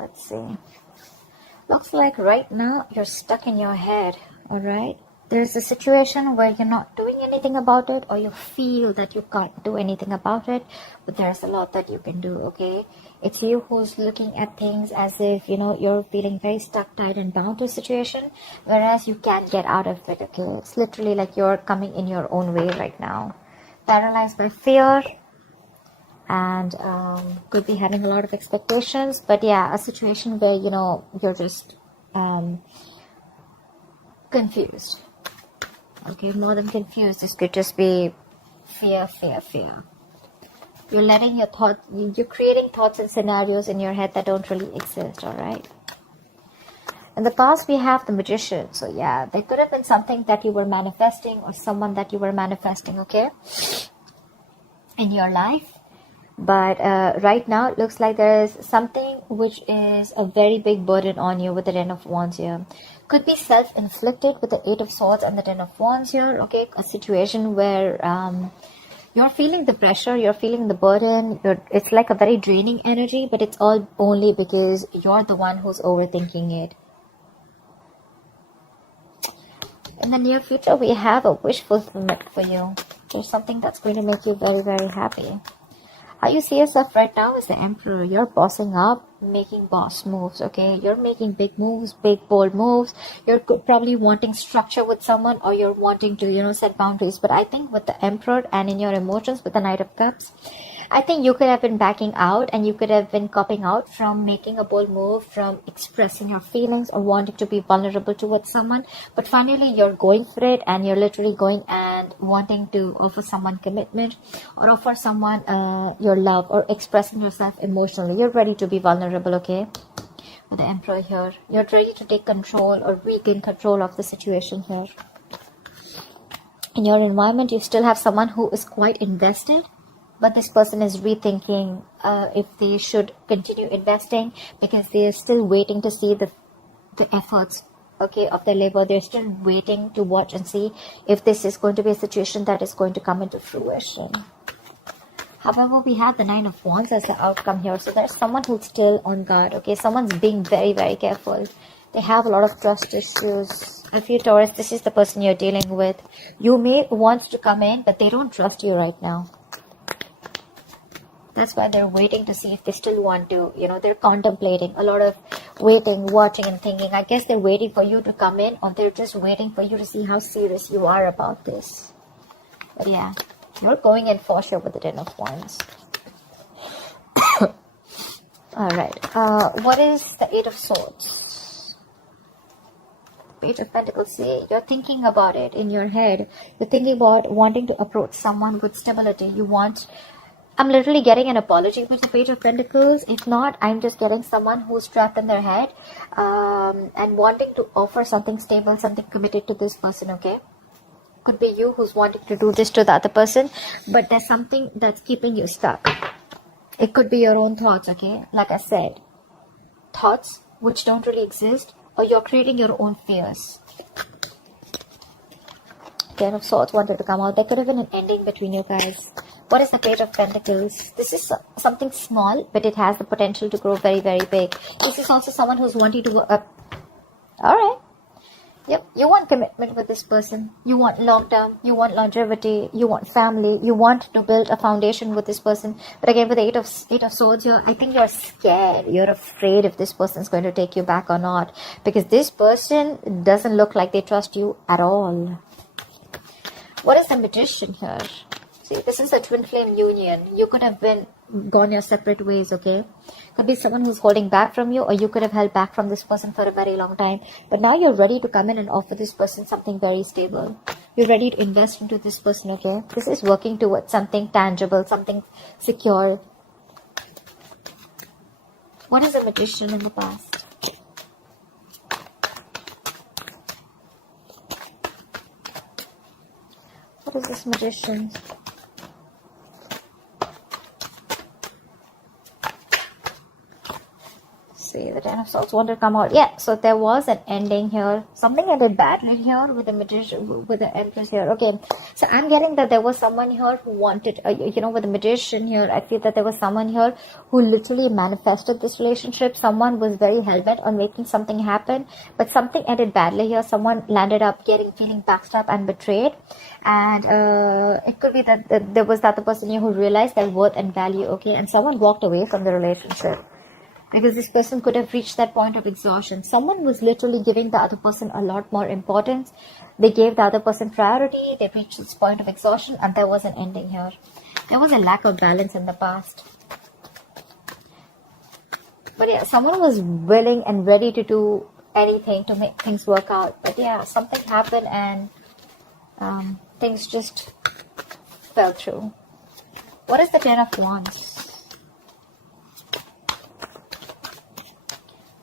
Let's see. Looks like right now you're stuck in your head, alright? There's a situation where you're not doing anything about it, or you feel that you can't do anything about it, but there's a lot that you can do, okay? It's you who's looking at things as if, you know, you're feeling very stuck, tied, and bound to a situation, whereas you can't get out of it, okay? It's literally like you're coming in your own way right now. Paralyzed by fear, and could be having a lot of expectations, but yeah, a situation where, you know, you're just confused. Okay, more than confused, this could just be fear. You're letting your thoughts, you're creating thoughts and scenarios in your head that don't really exist, alright? In the past, we have the Magician. So yeah, there could have been something that you were manifesting, or someone that you were manifesting, okay, in your life. But right now, it looks like there is something which is a very big burden on you with the Ten of Wands here. Could be self-inflicted with the Eight of Swords and the Ten of Wands here, okay? A situation where you're feeling the pressure, you're feeling the burden. It's like a very draining energy, but it's all only because you're the one who's overthinking it. In the near future, we have a wish fulfillment for you. There's something that's going to make you very, very happy. How you see yourself right now is the Emperor. You're bossing up, making boss moves, okay? You're making big moves, big bold moves. You're probably wanting structure with someone, or you're wanting to, you know, set boundaries. But I think with the Emperor and in your emotions with the Knight of Cups, I think you could have been backing out, and you could have been copping out from making a bold move, from expressing your feelings or wanting to be vulnerable towards someone. But finally, you're going for it, and you're literally going and wanting to offer someone commitment, or offer someone your love, or expressing yourself emotionally. You're ready to be vulnerable, okay? With the Emperor here, you're ready to take control or regain control of the situation here. In your environment, you still have someone who is quite invested, but this person is rethinking if they should continue investing, because they are still waiting to see the efforts, okay, of their labor. They're still waiting to watch and see if this is going to be a situation that is going to come into fruition. However, we have the Nine of Wands as the outcome here. So there's someone who's still on guard, okay? Someone's being very, very careful. They have a lot of trust issues. If you Taurus, this is the person you're dealing with. You may want to come in, but they don't trust you right now. That's why they're waiting to see if they still want to, you know, they're contemplating. A lot of waiting, watching, and thinking. I guess they're waiting for you to come in, or they're just waiting for you to see how serious you are about this. But yeah, you're going in for sure with the Ten of Wands. Alright, what is the Eight of Swords? Page of Pentacles. See, you're thinking about it in your head. You're thinking about wanting to approach someone with stability. You want... I'm literally getting an apology with the Page of Pentacles. If not, I'm just getting someone who's trapped in their head and wanting to offer something stable, something committed to this person, okay? Could be you who's wanting to do this to the other person, but there's something that's keeping you stuck. It could be your own thoughts, okay? Like I said, thoughts which don't really exist, or you're creating your own fears. Ten of Swords wanted to come out. There could have been an ending between you guys. What is the Page of Pentacles? This is something small, but it has the potential to grow very, very big. This is also someone who's wanting to work up. Alright. Yep, you want commitment with this person. You want long-term. You want longevity. You want family. You want to build a foundation with this person. But again, with the Eight of Swords here, I think you're scared. You're afraid if this person is going to take you back or not. Because this person doesn't look like they trust you at all. What is the Magician here? See, this is a twin flame union. You could have been gone your separate ways, okay? Could be someone who's holding back from you, or you could have held back from this person for a very long time. But now you're ready to come in and offer this person something very stable. You're ready to invest into this person, okay? This is working towards something tangible, something secure. What is a Magician in the past? What is this Magician? see. The Ten of Swords wanted to come out. Yeah, so there was an ending here. Something ended badly here with the Magician, with the Empress here. Okay, so I'm getting that there was someone here who wanted, with the Magician here, I feel that there was someone here who literally manifested this relationship. Someone was very hell-bent on making something happen, but something ended badly here. Someone landed up feeling backstabbed and betrayed. And it could be that there was the other person here who realized their worth and value, okay, and someone walked away from the relationship because this person could have reached that point of exhaustion. Someone was literally giving the other person a lot more importance. They gave the other person priority. They reached this point of exhaustion, and there was an ending here. There was a lack of balance in the past. But yeah, someone was willing and ready to do anything to make things work out. But yeah, something happened and things just fell through. What is the Ten of Wands?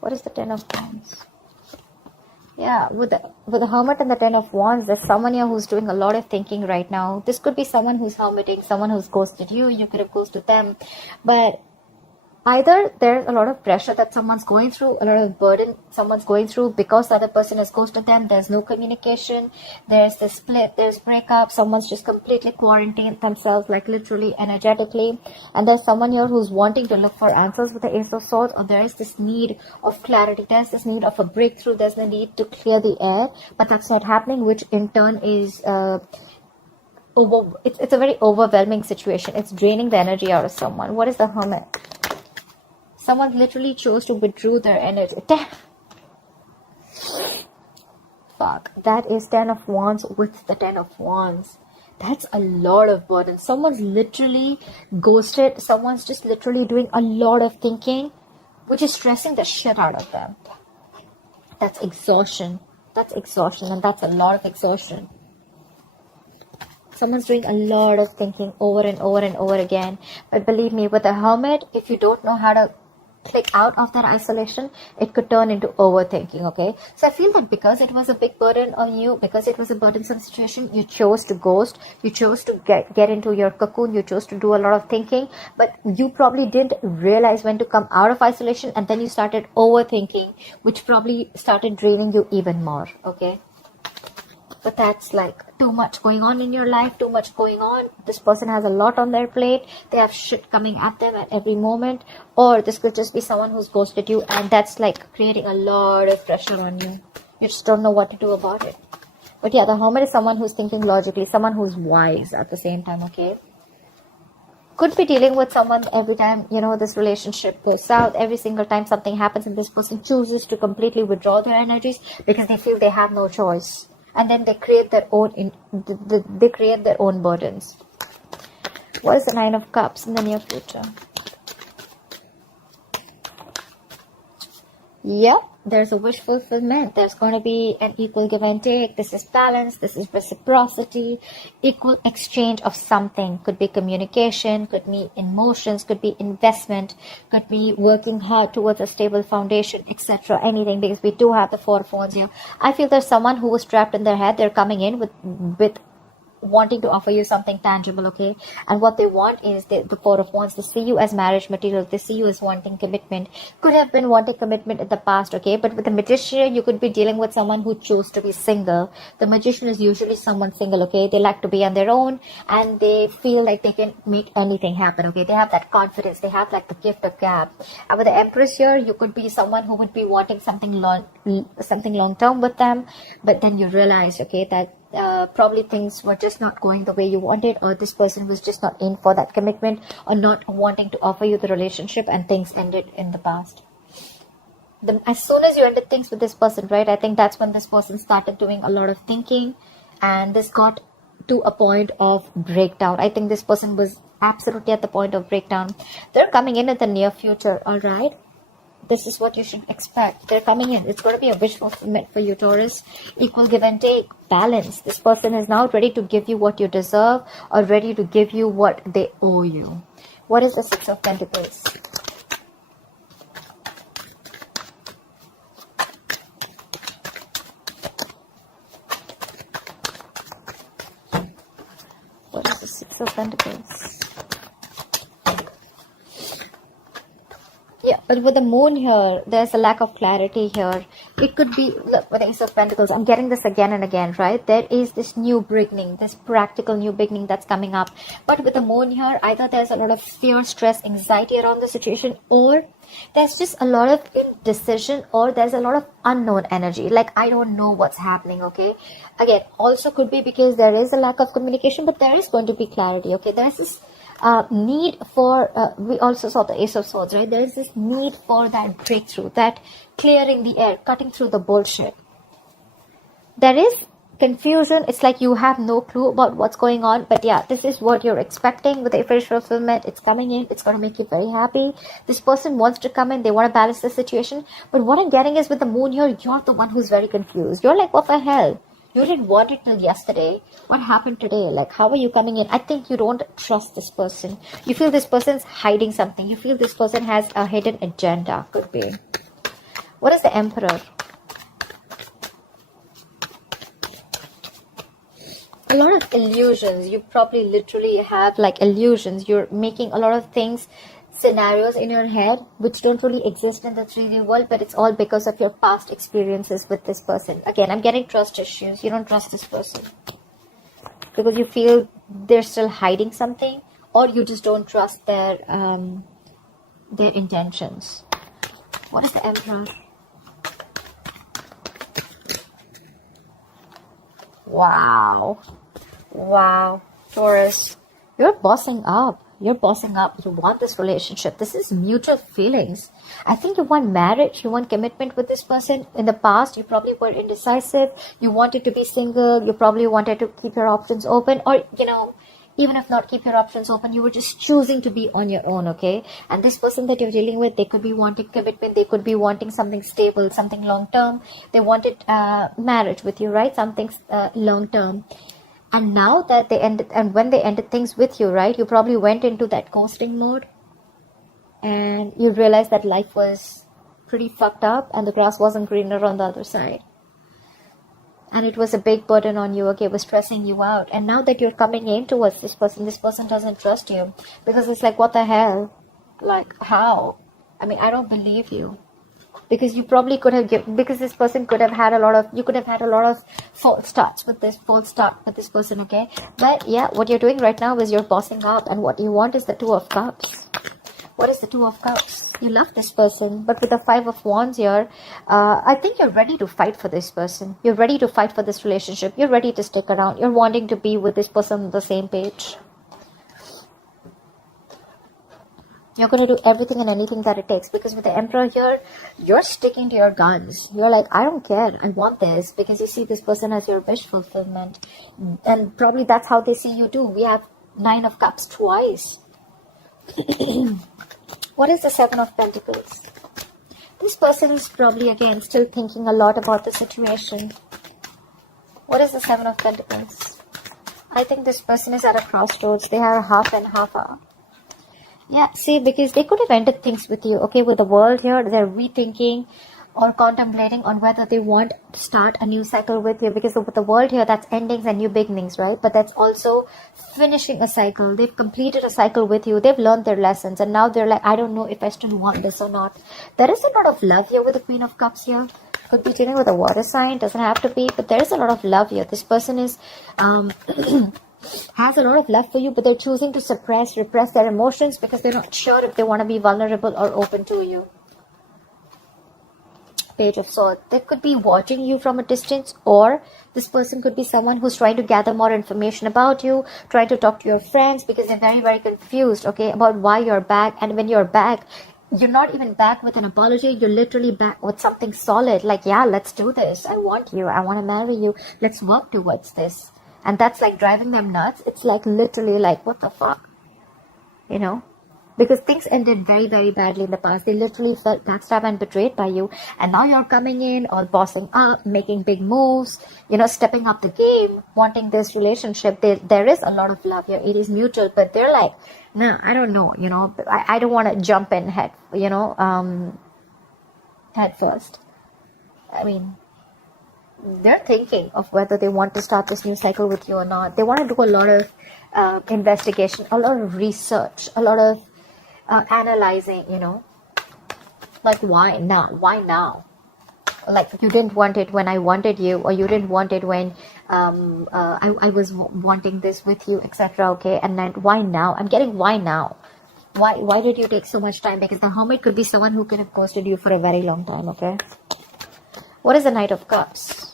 What is the Ten of Wands? Yeah, with the Hermit and the Ten of Wands, there's someone here who's doing a lot of thinking right now. This could be someone who's hermiting, someone who's ghosted you. You could have ghosted them. But either there's a lot of pressure that someone's going through, a lot of burden someone's going through because the other person has ghosted them. There's no communication. There's the split. There's breakup. Someone's just completely quarantined themselves, like literally, energetically. And there's someone here who's wanting to look for answers with the Ace of Swords, or there is this need of clarity. There's this need of a breakthrough. There's the need to clear the air, but that's not happening, which in turn is it's a very overwhelming situation. It's draining the energy out of someone. What is the Hermit? Someone literally chose to withdraw their energy. Fuck. That is Ten of Wands with the Ten of Wands. That's a lot of burden. Someone's literally ghosted. Someone's just literally doing a lot of thinking, which is stressing the shit out of them. That's exhaustion. That's exhaustion, and that's a lot of exhaustion. Someone's doing a lot of thinking over and over and over again. But believe me, with the Hermit, if you don't know how to click out of that isolation, it could turn into overthinking, okay? So I feel that because it was a big burden on you, because it was a burdensome situation, you chose to ghost, you chose to get into your cocoon, you chose to do a lot of thinking, but you probably didn't realize when to come out of isolation, and then you started overthinking, which probably started draining you even more, okay? But that's like too much going on in your life, too much going on. This person has a lot on their plate. They have shit coming at them at every moment. Or this could just be someone who's ghosted you, and that's like creating a lot of pressure on you. You just don't know what to do about it. But yeah, the Hermit is someone who's thinking logically, someone who's wise at the same time, okay? Could be dealing with someone every time, this relationship goes south. Every single time something happens and this person chooses to completely withdraw their energies because they feel they have no choice. And then they create their own they create their own burdens. What is the Nine of Cups in the near future? Yep, there's a wish fulfillment. There's going to be an equal give and take. This is balance. This is reciprocity. Equal exchange of something. Could be communication, could be emotions, could be investment, could be working hard towards a stable foundation, etc. Anything, because we do have the Four of Wands here. I feel there's someone who was trapped in their head. They're coming in with wanting to offer you something tangible, okay? And what they want is the Four of Wands. They see you as marriage material. They see you as wanting commitment. Could have been wanting commitment in the past, okay? But with the Magician, you could be dealing with someone who chose to be single. The Magician is usually someone single, okay? They like to be on their own, and they feel like they can make anything happen, okay? They have that confidence. They have like the gift of gab. And with the Empress here, you could be someone who would be wanting something long term with them, but then you realize, okay, that probably things were just not going the way you wanted, or this person was just not in for that commitment, or not wanting to offer you the relationship, and things ended in the past. As soon as you ended things with this person, right, I think that's when this person started doing a lot of thinking, and this got to a point of breakdown. I think this person was absolutely at the point of breakdown. They're coming in the near future, all right? This is what you should expect. They're coming in. It's going to be a wish fulfillment for you, Taurus. Equal give and take. Balance. This person is now ready to give you what you deserve, or ready to give you what they owe you. What is the Six of Pentacles? What is the Six of Pentacles? Yeah. But with the moon here, there's a lack of clarity here. It could be, look, with the Ace of Pentacles, I'm getting this again and again, right? There is this new beginning, this practical new beginning that's coming up. But with the moon here, either there's a lot of fear, stress, anxiety around the situation, or there's just a lot of indecision, or there's a lot of unknown energy. Like, I don't know what's happening, okay? Again, also could be because there is a lack of communication, but there is going to be clarity, okay? There's this need for, we also saw the Ace of Swords, right? There is this need for that breakthrough, that clearing the air, cutting through the bullshit. There is confusion. It's like you have no clue about what's going on. But yeah, this is what you're expecting with the wish fulfillment. It's coming in. It's going to make you very happy. This person wants to come in. They want to balance the situation. But what I'm getting is with the moon here, you're the one who's very confused. You're like, what the hell? You didn't want it till yesterday. What happened today? Like, how are you coming in? I think you don't trust this person. You feel this person's hiding something. You feel this person has a hidden agenda. Could be. What is the Emperor? A lot of illusions. You probably literally have like illusions. You're making a lot of things, scenarios in your head which don't really exist in the 3D world, but it's all because of your past experiences with this person. Again, I'm getting trust issues. You don't trust this person because you feel they're still hiding something, or you just don't trust their intentions. What is the Emperor? Wow. Wow. Taurus, you're bossing up. You're bossing up. You want this relationship. This is mutual feelings. I think you want marriage. You want commitment with this person. In the past, you probably were indecisive. You wanted to be single. You probably wanted to keep your options open. Or, you know, even if not keep your options open, you were just choosing to be on your own, okay? And this person that you're dealing with, they could be wanting commitment. They could be wanting something stable, something long-term. They wanted marriage with you, right? Something long-term. And now that they ended, and when they ended things with you, right, you probably went into that ghosting mode and you realized that life was pretty fucked up and the grass wasn't greener on the other side. And it was a big burden on you, okay, it was stressing you out. And now that you're coming in towards this person doesn't trust you because it's like, what the hell? Like, how? I mean, I don't believe you. Because you probably could have given, because this person could have had a lot of, you could have had a lot of false start with this person, okay? But yeah, what you're doing right now is you're bossing up, and what you want is the Two of Cups. What is the Two of Cups? You love this person, but with the Five of Wands here, I think you're ready to fight for this person. You're ready to fight for this relationship. You're ready to stick around. You're wanting to be with this person on the same page. You're going to do everything and anything that it takes, because with the Emperor here, you're sticking to your guns. You're like, I don't care. I want this, because you see this person as your wish fulfillment. And probably that's how they see you too. We have Nine of Cups twice. What is the Seven of Pentacles? This person is probably, again, still thinking a lot about the situation. What is the Seven of Pentacles? I think this person is at a crossroads. They are half and half up. Yeah, see, because they could have ended things with you, okay? With the world here, they're rethinking or contemplating on whether they want to start a new cycle with you. Because with the world here, that's endings and new beginnings, right? But that's also finishing a cycle. They've completed a cycle with you. They've learned their lessons. And now they're like, I don't know if I still want this or not. There is a lot of love here with the Queen of Cups here. Could be dealing with a water sign. Doesn't have to be. But there is a lot of love here. This person is... has a lot of love for you, but they're choosing to repress their emotions because they're not sure if they want to be vulnerable or open to you. Page of Swords. They could be watching you from a distance, or this person could be someone who's trying to gather more information about you, trying to talk to your friends because they're very, very confused, okay, about why you're back. And when you're back, you're not even back with an apology. You're literally back with something solid. Like, yeah, let's do this. I want you. I want to marry you. Let's work towards this. And that's like driving them nuts. It's like literally like, what the fuck? You know? Because things ended very, very badly in the past. They literally felt backstabbed and betrayed by you. And now you're coming in, all bossing up, making big moves, you know, stepping up the game, wanting this relationship. There is a lot of love here. It is mutual, but they're like, nah, I don't know, you know. I don't want to jump in head first. I mean... they're thinking of whether they want to start this new cycle with you or not. They want to do a lot of investigation, a lot of research, a lot of analyzing, you know. Like, why now? Why now? Like, you didn't want it when I wanted you, or you didn't want it when I was wanting this with you, etc. Okay, and then why now? I'm getting why now. Why did you take so much time? Because the Hermit could be someone who could have ghosted you for a very long time. Okay, what is the Knight of Cups?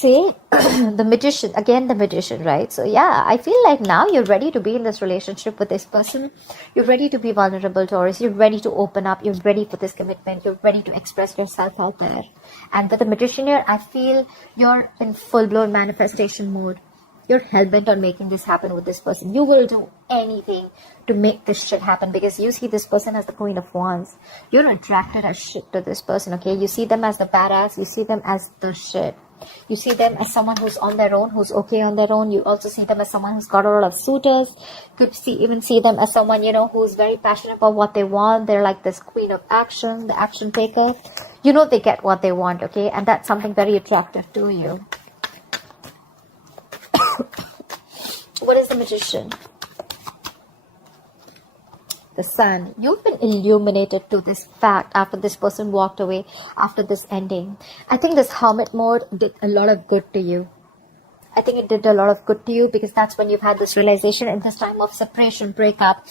See, the Magician, again the Magician, right? So yeah, I feel like now you're ready to be in this relationship with this person. You're ready to be vulnerable, Taurus. You're ready to open up. You're ready for this commitment. You're ready to express yourself out there. And with the Magician here, I feel you're in full-blown manifestation mode. You're hell-bent on making this happen with this person. You will do anything to make this shit happen, because you see this person as the Queen of Wands. You're attracted as shit to this person, okay? You see them as the badass. You see them as the shit. You see them as someone who's on their own, who's okay on their own. You also see them as someone who's got a lot of suitors. Could even see them as someone, you know, who's very passionate about what they want. They're like this queen of action, the action taker. You know, they get what they want, okay? And that's something very attractive to you. What is the Magician? The Sun. You've been illuminated to this fact after this person walked away, after this ending. I think this Hermit mode did a lot of good to you. I think it did a lot of good to you, because that's when you've had this realization in this time of separation, breakup.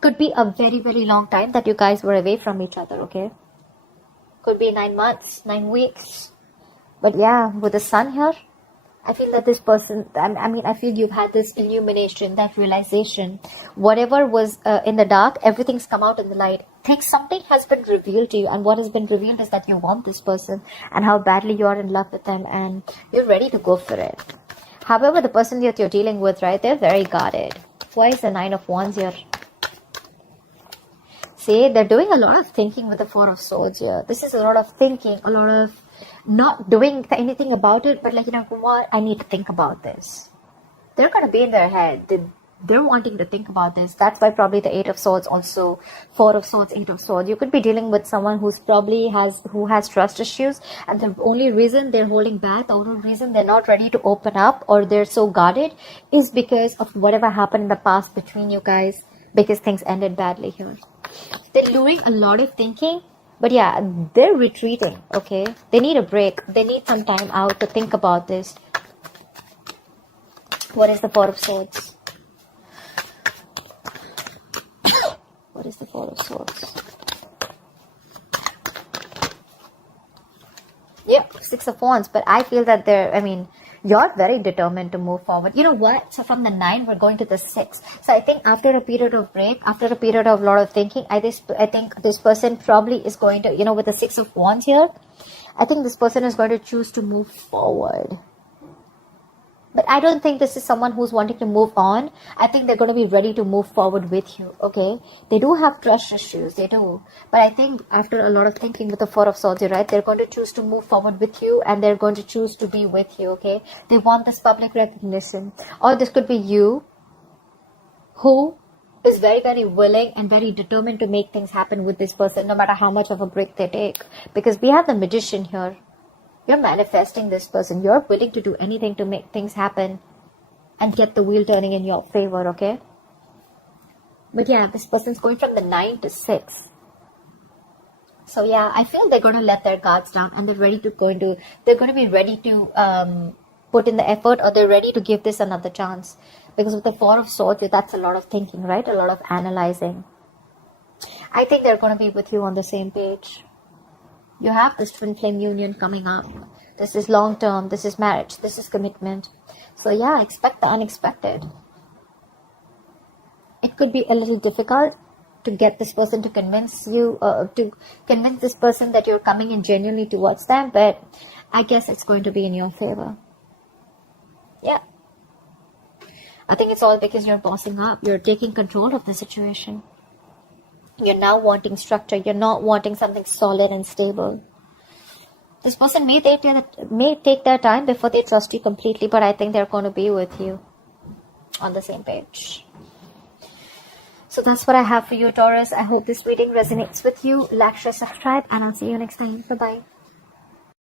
Could be a very, very long time that you guys were away from each other, okay? Could be 9 months, 9 weeks. But yeah, with the Sun here, I feel that this person, I feel you've had this illumination, that realization. Whatever was in the dark, everything's come out in the light. Think something has been revealed to you, and what has been revealed is that you want this person and how badly you are in love with them, and you're ready to go for it. However, the person that you're dealing with, right, they're very guarded. Why is the Nine of Wands here? See, they're doing a lot of thinking with the Four of Swords here. This is a lot of thinking, a lot of not doing anything about it, but like, you know what, I need to think about this. They're going to be in their head. They're wanting to think about this. That's why probably the Eight of Swords, also Four of Swords, Eight of Swords. You could be dealing with someone who has trust issues, and the only reason they're holding back, the only reason they're not ready to open up, or they're so guarded, is because of whatever happened in the past between you guys, because things ended badly here. They're doing a lot of thinking. But yeah, they're retreating, okay? They need a break. They need some time out to think about this. What is the Four of Swords? What is the Four of Swords? Yep, Six of Wands. But I feel that you're very determined to move forward. You know what? So from the 9, we're going to the 6. So I think after a period of break, after a period of a lot of thinking, I think this person probably is going to, you know, with the 6 of Wands here, I think this person is going to choose to move forward. But I don't think this is someone who's wanting to move on. I think they're going to be ready to move forward with you, okay? They do have trust issues, they do. But I think after a lot of thinking with the Four of Swords, right, they're going to choose to move forward with you, and they're going to choose to be with you, okay? They want this public recognition. Or this could be you, who is very, very willing and very determined to make things happen with this person, no matter how much of a break they take. Because we have the Magician here. You're manifesting this person. You're willing to do anything to make things happen and get the wheel turning in your favor, okay? But yeah, this person's going from the 9 to 6. So yeah, I feel they're going to let their guards down, and they're going to be ready to put in the effort, or they're ready to give this another chance. Because with the Four of Swords, that's a lot of thinking, right? A lot of analyzing. I think they're going to be with you on the same page. You have this twin flame union coming up. This is long term. This is marriage. This is commitment. So yeah, expect the unexpected. It could be a little difficult to get this person to convince you, to convince this person that you're coming in genuinely towards them. But I guess it's going to be in your favor. Yeah. I think it's all because you're bossing up. You're taking control of the situation. You're now wanting structure. You're not wanting something solid and stable. This person may take their time before they trust you completely, but I think they're going to be with you on the same page. So that's what I have for you, Taurus. I hope this reading resonates with you. Like, share, subscribe, and I'll see you next time. Bye-bye.